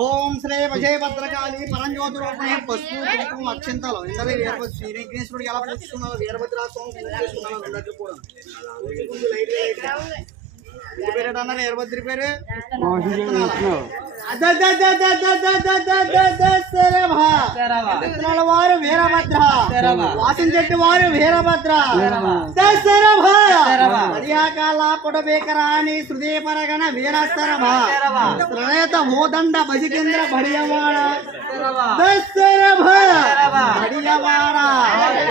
ఓం శ్రీ విజయ భద్రకాళి పరంజ్యోతి రూపమే పసుపు కుంకుమ అక్షంతలు ఇందరూ వీరభద్ర శ్రీ వెంకటేశ్వరుడికి ఎలా పూజిస్తున్నారు వీరభద్రాస్వామి పూజ చేస్తున్నారు అందరికీ కూడా పేరేటన్నారు వీరభద్రి పేరు వారు వీరభద్ర వాసం చెట్టు వారు వీరభద్ర దశరభ పొడబేకరాని శృతి పరగణ వీరశరభ ప్రణయత మోదండ భజకేంద్ర భడియవాడ దశరభ భడియవాడ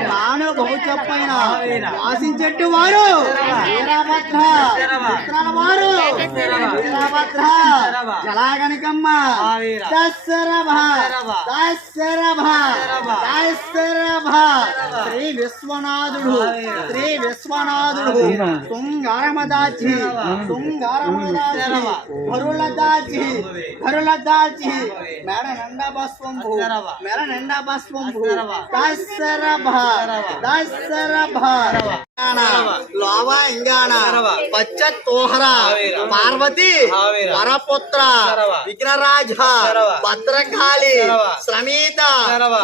నాను బహు చెప్పైన వాసించెట్టు వారు వీరభద్ర వారు వీరభద్ర జలాగనికమ్మ దశరభ దశరభ దశరభ శ్రీ విశ్వనాథుడు శ్రీ విశ్వనాథుడు తుంగారమదాచి తుంగారమదాచి భరులదాచి భరులదాచి మేడ నిండా బస్వంభు మేడ నిండా బస్వంభు దశరభ దశరభ లోవ ఇంగాణ పచ్చ తోహర పార్వతి వరపుత్ర విఘ్నరాజ భద్రకాళి శ్రమీత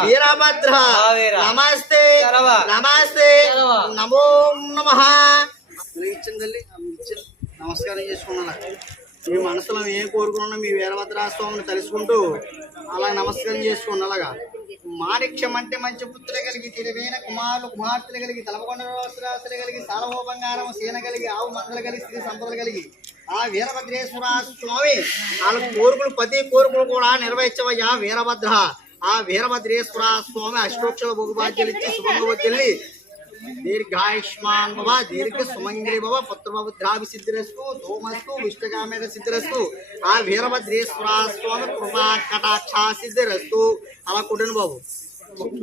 వీరభద్ర నమస్తే నమస్తే నమో నమః ఇచ్చిందండి నమస్కారం చేసుకున్నాను మీ మనసులో ఏం కోరుకున్నా మీ వీరభద్రాస్వామిని తలుసుకుంటూ అలా నమస్కారం చేసుకున్న అలాగా మాణిక్యం అంటే మంచి పుత్రులు కలిగి తెలివైన కుమారులు కుమార్తెలు కలిగి తలపకొండ వస్త్రాస్తులు కలిగి సాలభో బంగారం సేన కలిగి ఆవు మందలు కలిగి స్త్రీ సంపదలు కలిగి ఆ వీరభద్రేశ్వర స్వామి వాళ్ళ కోరికలు ప్రతి కోరికలు కూడా నెరవేర్చవయ్యా వీరభద్ర ఆ వీరభద్రేశ్వర స్వామి అష్టోక్షర భోగభాగ్యాలు ఇచ్చి శుభంగవద్దుల్ని దీర్ఘాయుష్మాన్ భవ దీర్ఘ సుమంగిలి భవ పుత్రభద్రాభి సిద్ధిరస్తు ధూమస్తు విష్ణుగామేద సిద్ధిరస్తు ఆ వీరభద్రేశ్వర స్వామి కృపా కటాక్ష సిద్ధిరస్తు అలా కుటుంబ బాబు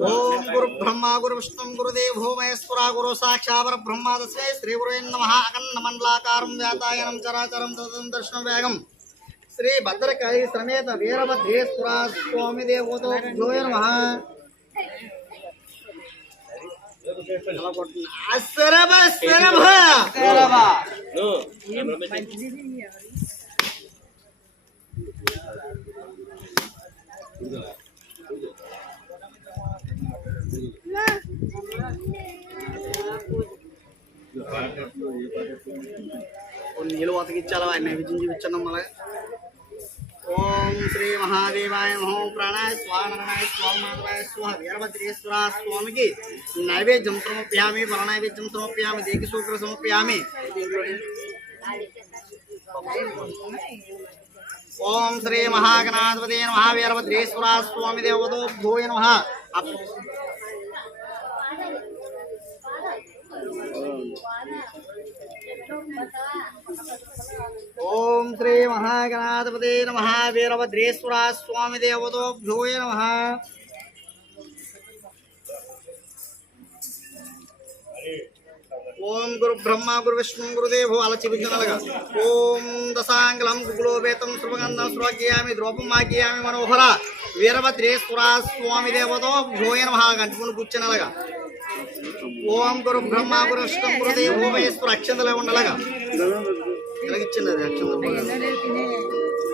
ఓం గురు బ్రహ్మ గురు విష్ణు గురుదేవో మహేశ్వర గురు సాక్షాపర బ్రహ్మ తస్మై శ్రీ గురువే నమః అఖండ మండలాకారం వ్యాతాయనం చరాచరం తదం దర్శనం వేగం శ్రీ భద్రకాళి సమేత వీరభద్రేశ్వర స్వామి దేవతో జోయ నమః శరభ శరభ నీళ్ళు వతకిచ్చాలి ఆయన నైవేద్యం చూపించడం మళ్ళీ ఓం శ్రీ మహాదేవాయ నమో ప్రాణాయ స్వానరణాయ స్వామాధవాయ స్వ వీరభద్రేశ్వర స్వామికి నైవేద్యం సమర్పయామి ఫల నైవేద్యం సమర్పయామి దేకి సూత్ర సమర్పయామి ఓం శ్రీ మహాగణాధిపతే నమః వీరభద్రేశ్వర స్వామి దేవతో భూయ నమః ఓం శ్రీ మహాగణాధిపతే నమః వీరభద్రేశ్వర స్వామి దేవతో భూయ నమః ఓం గురు బ్రహ్మ గురు విష్ణు గురుదేవో అలా చూపించనగా ఓం దశాంగళం గుగులోపేతం శుభగంధం స్వాగ్యామి ద్రౌపమాగ్యామి మనోహర వీరభద్రేశ్వర స్వామి దేవతో భూయ నమః గంటుకుని కూర్చొనలాగా ఓం గురు బ్రహ్మ గురు విష్ణు గురుదేవో మహేశ్వర అక్షంతలే ఉండలాగా ఇలాగిచ్చింది అది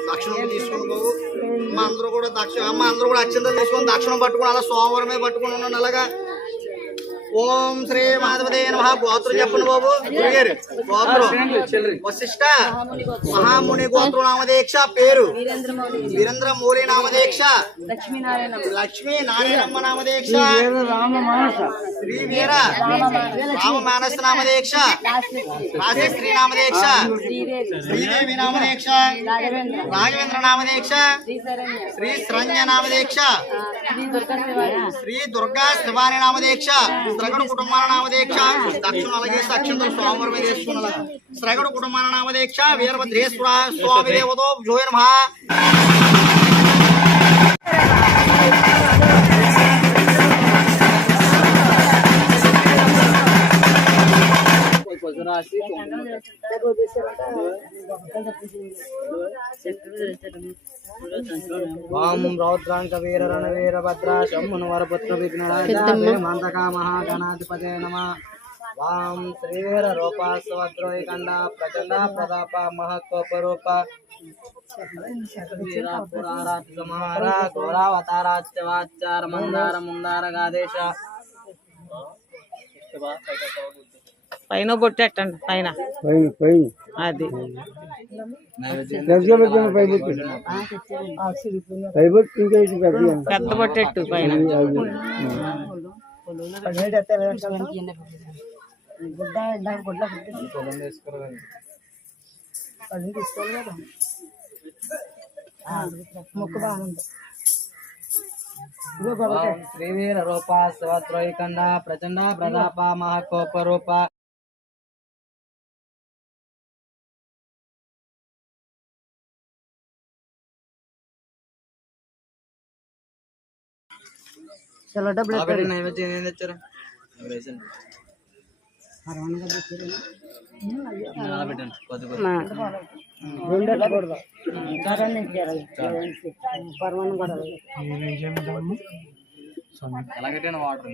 దక్షిణం తీసుకుని బాబు మా అందరూ కూడా అందరూ కూడా అక్షంతలు తీసుకొని దక్షిణం పట్టుకుని అలా సోమవారమే పట్టుకుని ఉన్నాను అలాగా ఓం శ్రీ మాధవదే నమః గోత్రం చెప్పండి బాబు గురుగారు గోత్రం వశిష్ట మహాముని గోత్ర నామదీక్ష పేరు వీరేంద్ర మౌలి నామదీక్ష లక్ష్మీ నారాయణమ్మ నామదీక్ష శ్రీ వీర రామ మానస నామదీక్ష రాజశ్రీ నామదీక్ష శ్రీదేవి నామదీక్ష రాఘవేంద్ర నామదీక్ష శ్రీ శరణ్య నామదీక్ష శ్రీ దుర్గా శివాని నామదీక్ష శ్రగడు కుటుంబాల నామదీక్ష దక్షిణ అలాగే అక్షంతలు స్వామివారి మీద వేసుకున్న శ్రగడు కుటుంబాల నామదీక్ష వీరభద్రేశ్వర స్వామి దేవతో జోయ నమః రాసి ఓం రౌద్రాంక వీర రణ వీర భద్రాశం మునవరపుత్ర విఘ్నరాజ మంతకా మహాగణాధిపతే నమః. వాం శ్రీవీర రూపాస్వద్రోహి కండ ప్రచండ ప్రతాప మహత్వరూప వీరాపురారాజమహార ఘోరావతారాచ్యవాచార మందార ముందార గాదేశ. పైన బొట్టెట్టండి పైన అది పెద్ద బొట్టెట్టు పైన శ్రీవీర రూప శివత్రోహి కండ ప్రచండ ప్రతాప మహకోపరూప నైవేద్యం ఏం తెచ్చారు? ఎలాగైనా వాటర్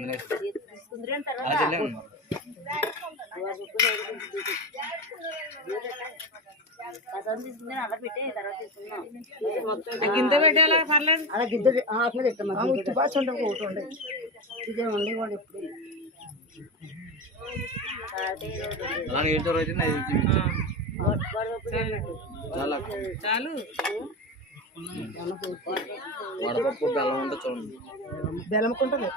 గింత పెట్టేలా పర్లేదు. అలా గిద్ద ఆత్మ ఇదే ఉండి కూడా ఎప్పుడు అలాగే ఏంటో రోజు చాలా చాలు వడపప్పు బెల్లం ఉంటే చూడండి. బెల్లముకుంటుంది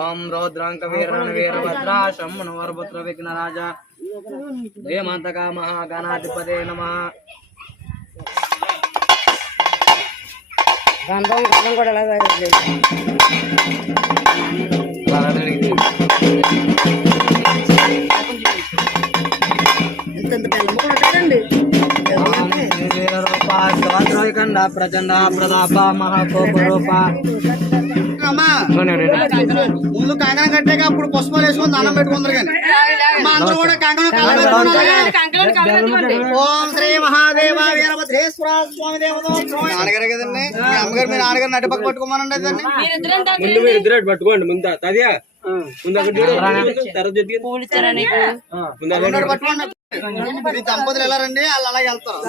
ఓం రౌద్రాంక వీర వీరభద్రాశం మునవరపుత్ర విఘ్నరాజ దేమంతకా మహాగణాధిపతే నమః. గంధం గంధం కూడా ఎలా ఇంత బెల్లము కూడా ఉంటుందండి. కండ ప్రచండ ప్రతాప మహాకోపరూప. ముందు కంకణం కట్టాక అప్పుడు పుష్పాలు వేసుకొని దండం పెట్టుకుందరు కానీ మా అందరూ కూడా కంకణం కలబెట్టుకున్నారు. ఓం శ్రీ మహాదేవ వీరభద్రేశ్వర స్వామి దేవత నాన్నగారు కదండి. మీ అమ్మగారు మీ నాన్నగారు నటిపక్క పట్టుకోమనండి అదండి. పట్టుకోండి ముందు తదియా పట్టుకోండి. మీ దంపతులు ఎలా రండి వాళ్ళు అలాగే వెళ్తారు.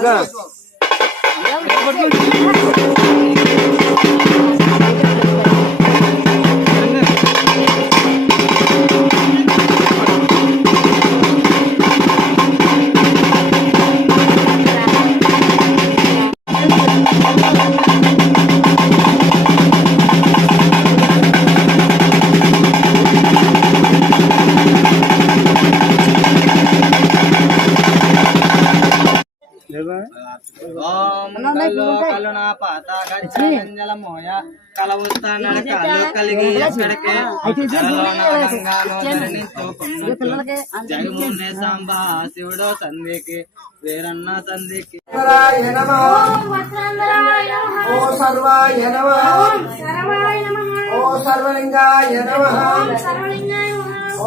కలునాపాతగంజలమోయ కలవుస్తానడ కాలు కలిగి ఎక్కడికే జగమునే సాంబా శివుడో సంధికి వేరన్న సంధికి. ఓ సర్వాయ నమః. ఓ సర్వలింగాయ నమః.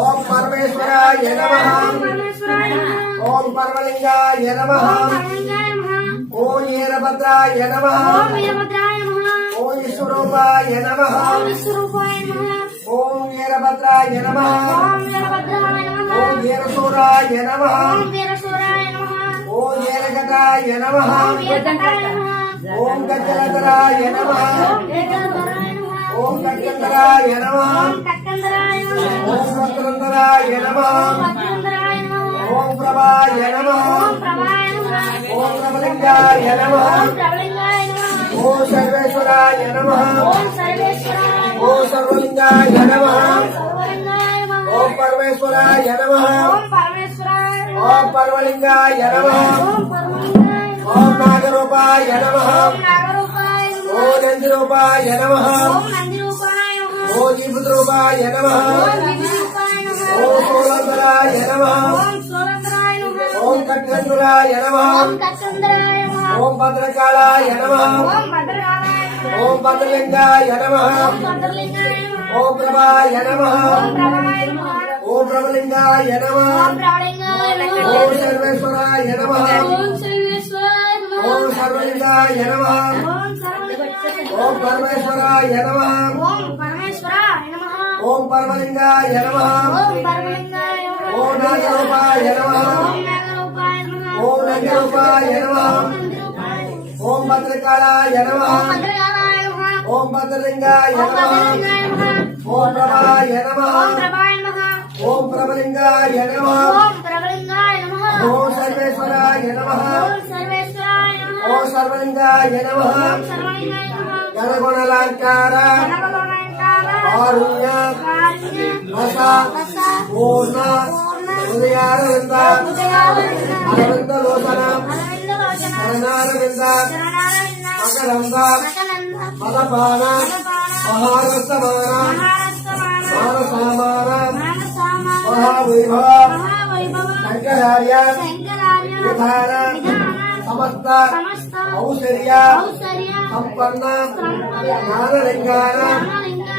ఓం పరమేశ్వరాయ నమః. ఓం పరమలింగాయ నమః. ఓం వీరభద్రాయ నమః. ఓం విశ్వరూపాయ నమః. ఓం వీరభద్రాయ నమః. ఓం వీరశూరాయ నమః. ఓం వీరగదాయ నమః. ఓం గజలధరాయ నమః. ఓం గజలధరాయ నమః. ఓం వక్రంధరాయ నమః. ఓం ప్రభాయ నమః. ఓం ప్రభలింగాయ నమః. ఓం సర్వేశ్వరాయ నమః. ఓం సర్వలింగాయ నమః. ఓం పరమేశ్వరాయ నమః. ఓం పర్వలింగాయ నమః. ఓం నాగరూపాయ నమః. ఓం నందిరూపాయ నమః. ఓం జీవద్రూపాయ నమః. ఓం సోలంధరాయ నమః. ఓం కట్టేశ్వరాయ నమః ఓం భద్రకాళాయ నమః ఓం భద్రలింగాయ నమః ఓం ప్రభాయ నమః ఓం ప్రభలింగాయ నమః ఓం సర్వేశ్వరాయ నమః ఓం సర్వలింగాయ నమః ఓం పరమేశ్వరాయ నమః ఓం పరమలింగాయ నమః ఓం నాగరూపాయ నమః ఓం నందరూపాయ నమః ఓం భద్రకాళాయ నమః ఓం భద్రలింగాయ నమః ఓం ప్రభాయ నమః ఓం ప్రభలింగాయ నమః ఓం సర్వేశ్వరాయ నమః ఓం సర్వలింగాయ నమః గణగుణాలంకార కారుణ్య రస పూర్ణ హృదయారవింద అరవింద లోచన శరణారవింద మకరంద మదపాన మహారస్తమాన మానసామాన మహావైభవ శంకరార్య విధాన సమస్త ఔషర్య సంపన్న జ్ఞానలింగాన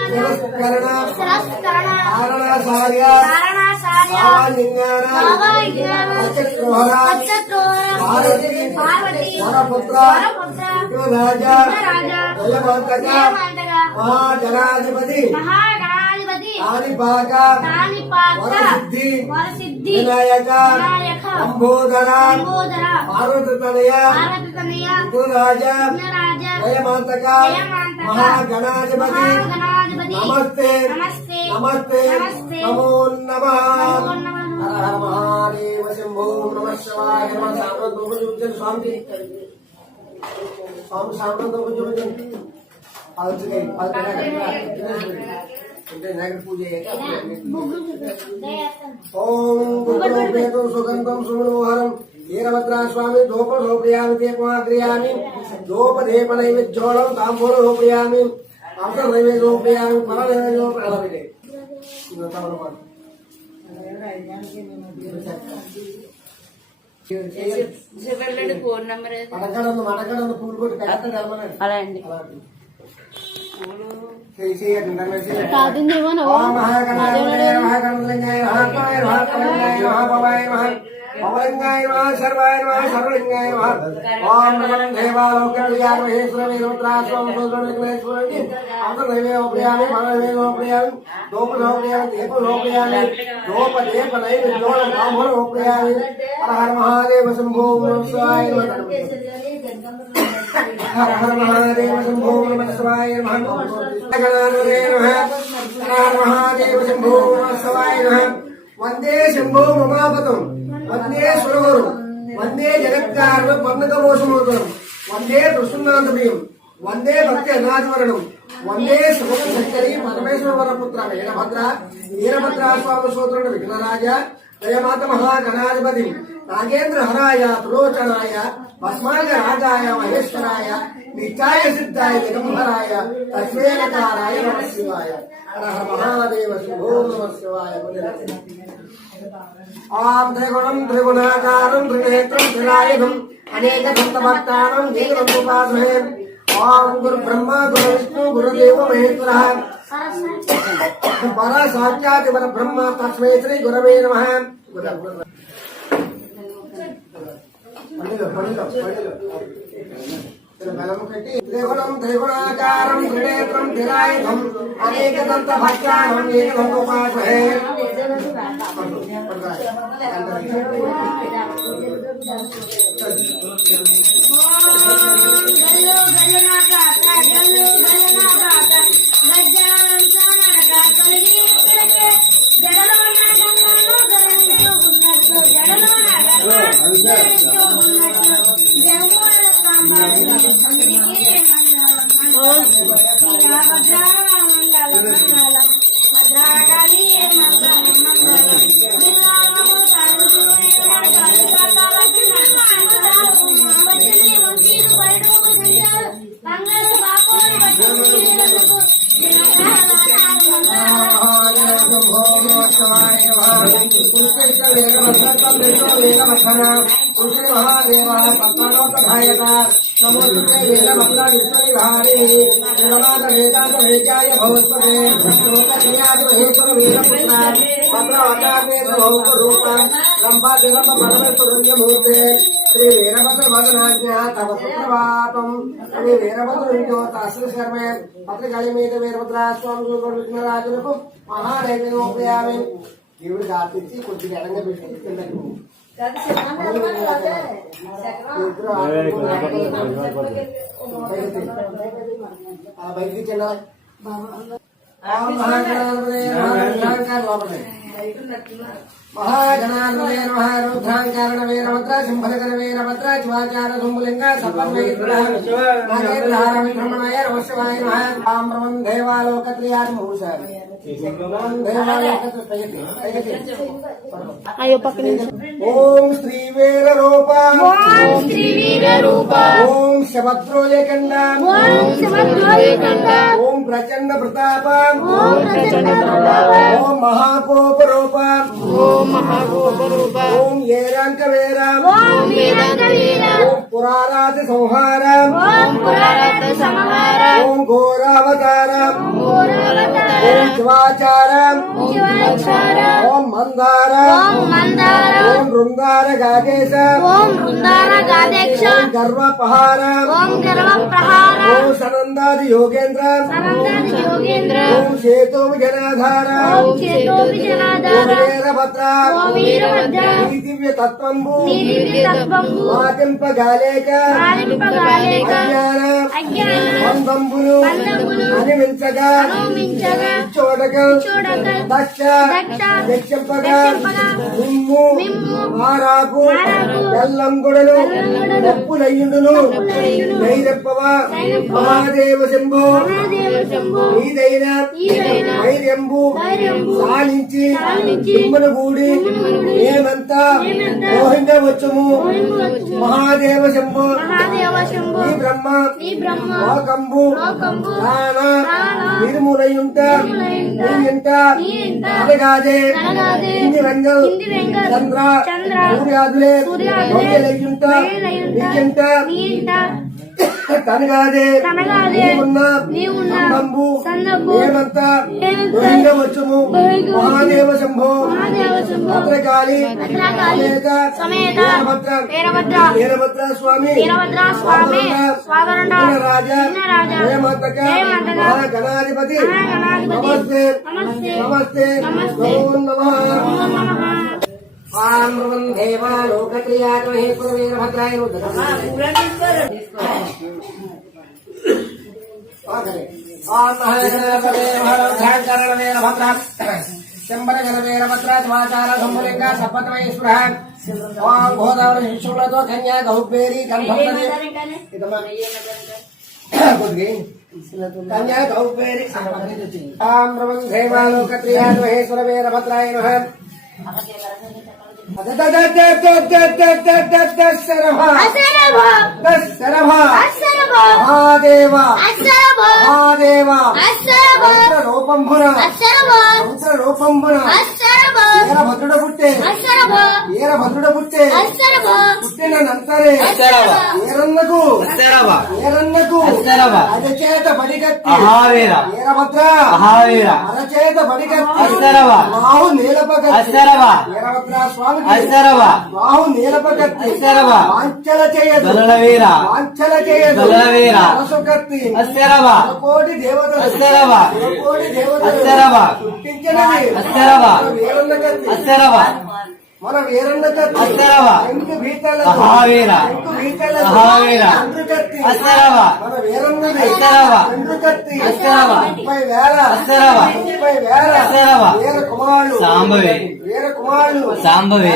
తిరస్కరణ కారణాచార్య భావలింగాన అచక్రోహర పార్వతి వరపుత్ర రాజ జయమంతక మహాజనాధిపతి కాణిపాక వరసిద్ధి వినాయక అంబోధర పార్వతనయ రాజ జయమంతక మహాగణాధిపతి నమస్తే నమస్తే నమో నమః హర హర మహాదేవ శంభో నమః శివాయ నమః సామర్థ్యం స్వామి స్వామి సామర్థ్యం పూజ ఓం సుగంధం సుమనోహరం వీరభద్రా స్వామి ధూపధోపయామి దీపమాగ్రయామి ధూపదీప నైవేద్యోళం తాంబూలధోపయామి అవసర నైవేద్యోపయామి పర నైవేద్యోపయామి ఫోన్ నంబర్ మటకడంలో పూలు కొట్టి అలా అండి పవలింగాయ నమః సర్వాయ నమః సర్వలింగాయ నమః ఓం నమః దేవాలోకయామి మహేశ్వర వీరభద్రాస్వామి సోదరుని అంతర్నైవేద్యోపయామి మననైవేద్యోపయామి ధూపధోపయామి దీపధోపయామి ధూపదీప నైవేద్యోళం తాంబూలధోపయామి హర హర మహాదేవ శంభో నమః శివాయ నమః హర హర మహాదేవ శంభో నమః శివాయ నమః గణాధిపతే నమః హర హర మహాదేవ శంభో నమః శివాయ నమః వందే శంభో మమాపతం వందే సురవరు వందే జగత్కారణ పన్నకమోసమోదరం వందే ప్రసన్నాంతమయం వందే భక్తి అనాదివరణం వందే శంకరి పరమేశ్వర వరపుత్ర వీరభద్ర వీరభద్రాస్వామి సోదరుడు విఘ్నరాజ జయమాత మహాగణాధిపతి నాగేంద్ర హరాయ త్రిలోచనాయ భస్మాంగ రాజాయ మహేశ్వరాయ నిత్యాయ సిద్ధాయ దిగంబరాయ తస్మేనకారాయ నమః శివాయ హర హర మహాదేవ శంభో నమః శివాయ ఆం త్రిగుణం త్రిగుణాకారం త్రినేత్రం త్రిలాయుధం అనేక దంతభక్తానం ఏకదంతోపాసమహే ఓం గురు బ్రహ్మ గురు విష్ణు గురుదేవ మహేశ్వర పర సాక్షాత్ పర బ్రహ్మ తస్మై శ్రీ గురవే నమః త్రిగుణం త్రిగుణాకారం త్రినేత్రం త్రిలాయుధం అనేక దంతభక్తానం ఏకదంతోపాసమహే ध्यान श्री महादेव पत्तलोकधायक समुद्रे वेदमग्न विश्वविहारी जगन्नाथ वेदांत वेद्याय भवत्पदे लोकक्रियादि महेश्वर वीरपुत्र भद्रवतारे स्वरूप लंबा दिलंब परमेश्वरस्य मूर्ते श्री वीरभद्र भगनाज्ञा तव सुप्रभातम श्री वीरभद्र तस्य शर्मे पत्रकाली మీద వీరభద్ర స్వామి విఘ్నరాజులకు మహానైవేద్యం ఉపయామి దేవుడు గార్తించి కొద్దిగా ఎడంగా పెట్టి కిందకి బయటికి చెందాలి महागणाधिपते नमः रुद्रांकारण वीरभद्र सिंहनगर वीरभद्र शिवाचार धूमलिंग सपन्वयित्रारं ब्रह्मणाय नमः नमः ताम्रमं देवालोकत्रियात् मुहुषः అయ్యో పక్కన ओम श्री वीर रूपा ओम शबद्रोयकंड ओम प्रचंड प्रताप ओम महाकोप रूप ओम येरांक वीर ओम पुराराध संहार ओम घोरावतार ओम शिवाचार ओम मंदार ओम वृंदार गादेश ओम गर्वपहार ओम ओम सनंदादि योगेंद्र ओम शेतो जनाधार ओम वीरभद्र दिव्य तत्वंबु वाटिंपगालेक अज्ञान बंबुनु अनिमिंचगा चोडक दक्ष यक्षंपगा నిమ్ము ఆరాకు ఎల్లంగుడను ఒప్పులయ్యుడును నైరప్పవ మహాదేవ శంభో నీదైన వైర్యంబు సాలించి నిమ్మను గూడి మేమంతా మోహించవచ్చుము మహాదేవ శంభో ఈ బ్రహ్మ లోకంబు ప్రాణ నిర్ములయుంట నీయంట అలగాదే ఇంది రంగల్ చంద్ర సూర్యాదులే మొగ్గలయ్యుంట నీయంట తనగాదే నీవున్న సంబంబు మేమంతా మోహించవచ్చుము మహాదేవ శంభో భద్రకాళి సమేత వీరభద్ర స్వామి రాజా గణాధిపతి నమస్తే నమస్తే నమో నమః దేవా లోకక్రియాత మహేశ్వర వీరభద్రాయ శంబరగర వీరభద్ర ధ్వాచార సంబలింగ సపత్వయేశ్వర ఓం గోదావరి శిశువులతో కన్యా గౌపేరి గంధర్వది కన్యా గౌపేరి తామ్రవం దేవాలోకత్రియాత మహేశ్వర వీరభద్రాయ నమః महादेव महादेव రూపంబున వీరభద్రుడ పుట్టే పుట్టిన నంతరే వీరన్నకు అరచేత బడిగత్తి వీరభద్ర అరచేత బడిగత్తి బాహు నీలపగత్తి వీరభద్ర స్వామి బాహు నీలపగత్తి వాంఛల చేయదు మనసుకత్తి కోటి దేవతలు పుట్టించినది మన వీరన్న ఎందుకు భీతలకు మన వీరన్నది కత్తి 30,000 వీర కుమారులు సాంబవి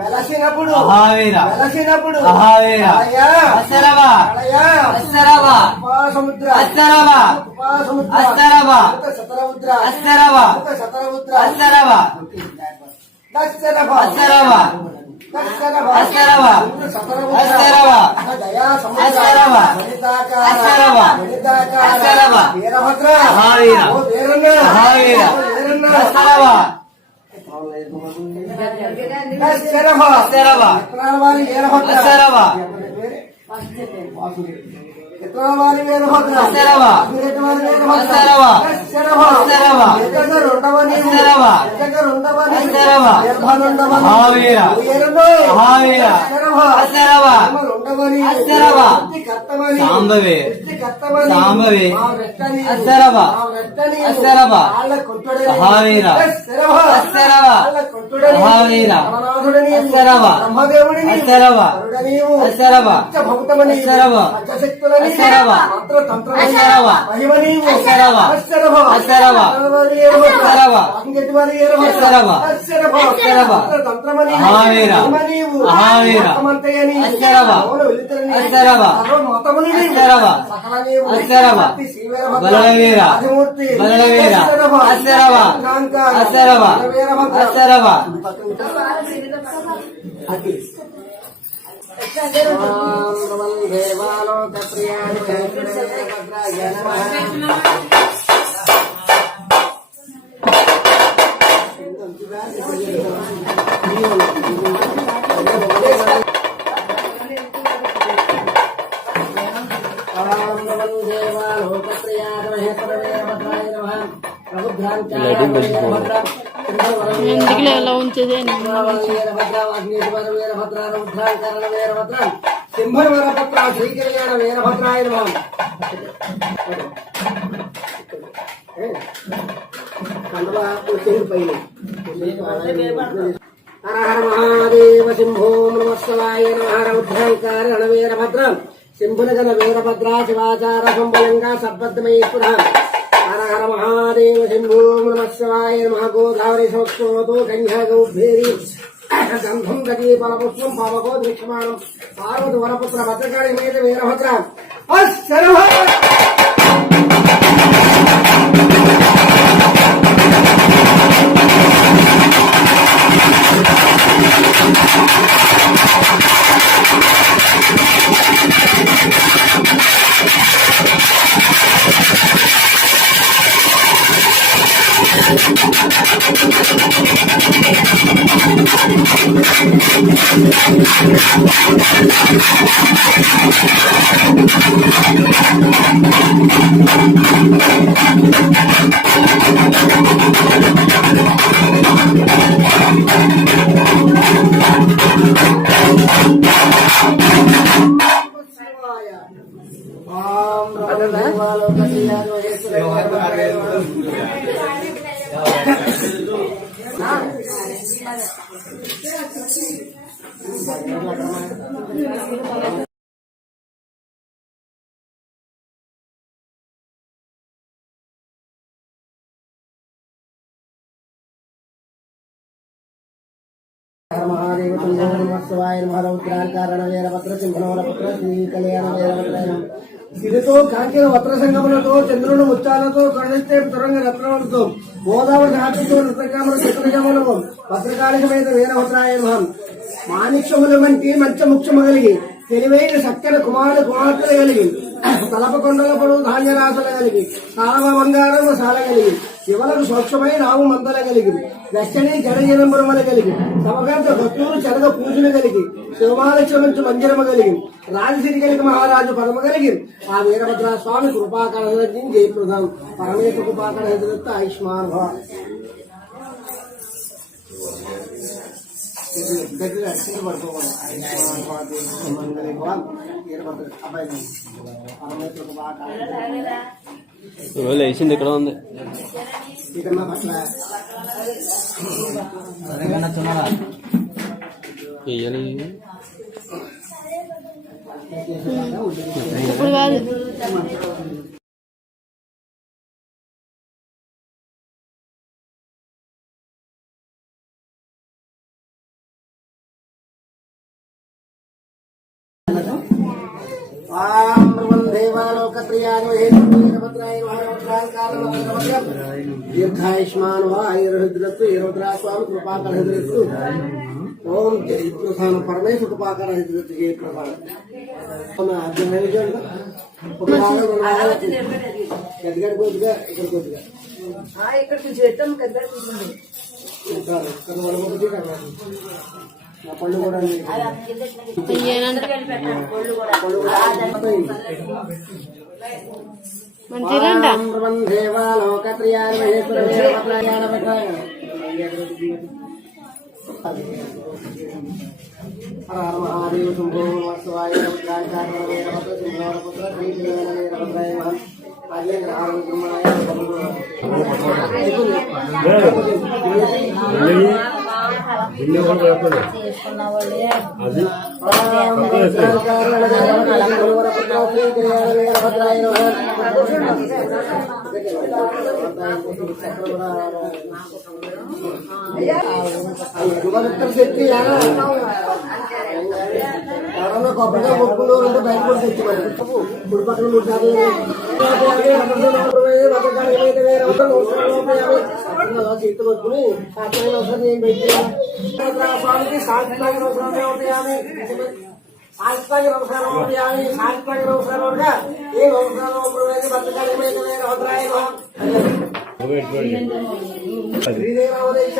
వెలసినప్పుడు సముద్ర వీరభద్ర శరభ శరభ వారి వీరభద్ర శరభ వారి వీరభద్ర శరభ వారి వీరభద్ర శరభ శరభ శరభ రెండవ నీవు శరభ రెండవ నీవు శరభ గర్భానందవ మహావీర మహావీర శరభ శరభ సాంబవే సాంబవే శరభ శరభ మహావీర శరభ మహావీర శరభ శరభ శరభ శరభ శరభ శరభ శరభ శరభ శరభ శరభ మహావీర మహావీర శరభ శరభ శరభ శరభ బలవీర బలవీర శరభ శరభ శరభ ఎందుకు ఎలా ఉంచేది సింహవరపత్ర శ్రీకళ్యాణ వీరభద్రాయ నమః హర హర మహాదేవ శంభో నమః నమః రుద్రాంకార వీరభద్రం శంభునగర వీరభద్ర శివాచార శంభులంగా సర్వద్మయీ పురా హర హర మహాదేవ శంభో నమః నమః గోదావరి సంస్కృతో కన్యా గౌభేరి గంధం గది బలపుష్పం పావకో దృక్షమాణం పార్వతి వరపుత్ర భద్రకాళి మీద వీరభద్ర శరభ మహాదేవ నమస్వాయ మహారౌద్రాంకారణ వీరభద్ర సింహనవరపుత్ర శ్రీ కళ్యాణ వీరభద్రాయ ఇదితో కాంచిన వస్త్ర సంగములతో చంద్రుని ముత్యాలతో కరుణిస్తే తురంగ రత్నములతో గోదావరి ఘాటుతో నృతకాములు చతుర్గములు భద్రకాళికమైన వీరభద్రాయ మాణిక్యముల వంటి మంచ ముఖ్యము కలిగి తెలివైన చక్కని కుమారుడు కుమార్తెలు కలిగి తలప కొండల పొడు ధాన్యరాశులు కలిగి సారవ బంగారము సాల కలిగి శివలకు స్వచ్ఛమై నాము మందల కలిగి దక్షిణి జడజనముల కలిగి సమగంత భక్తులు చెరగ పూజలు కలిగి శివమాలక్ష్మంచు మందిరము కలిగి రాజసిరి కలిగి మహారాజు పదమ కలిగి ఆ వీరభద్ర స్వామి కృపాకర జయప్రదం పరమేశ్వర కృపాకర హెదరత్త ఆయుష్మాన్ భవ దగ్గర అక్షర పడుకోవాలి లేచింది ఇక్కడ ఉంది వెయ్యాలి ఇప్పుడు కాదు దీర్ఘాయుష్మాన్ ఆయుర్హృద్రత్తు ఈరోద్రా స్వామి కృపాకర హృద్రత్తు ఓం జయప్రధాన పరమేశ్వర కృపాకర హృద్రత్తు జయప్రధాన ఎదగడ కొద్దిగా ఇక్కడ కొద్దిగా ఇక్కడ కొంచెం పెట్టాము కదా నా పళ్ళు కూడా అయ్యేనంట మంచిదంట మహాదేవ శంభో శివాయ పుత్ర శక్తి ఎవరన్నా కొబ్బరిగా కొట్టుకుంటూ ఉంటే బయట కూడా తెచ్చి మరి ఇప్పుడు పక్కన చేతి కొట్టుకుని సాధ్యమైన అవసరం ఏం పెట్టి స్వామికి సాంస్కృతిక అవసరాలుగా ఏ అవసరాలు శ్రీదేవదేశ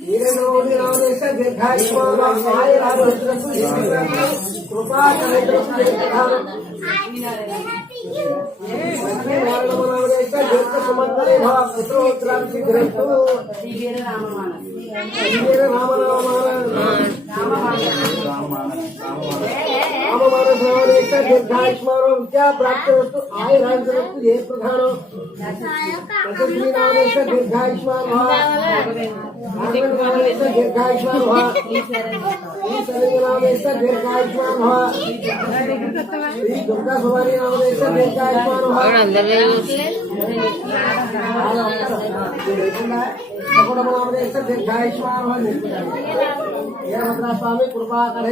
వీరేంద్ర మోదీ రామదేశ దీర్ఘాయుష్మాయ కృపా రామదేశ దీర్ఘ సుమంగళే భవ పుత్రోత్తరాభిషి గ్రస్తు రామమానస దీర్ఘాయుష్మానో విద్యా ప్రాప్తి వస్తు ఆయురాంతరస్తు ఏ ప్రధానం శ్రీరామదేశ దీర్ఘాయుష్మాన్ దీర్ఘాయుష్మాన్ రామదేశ దీర్ఘాయుష్మాన్ శ్రీ దుర్గా భవానీ రామదేశ దీర్ఘాయుష్మాన్ రామదేశ దీర్ఘాయుష్మాన్ స్వామి కృపా కళ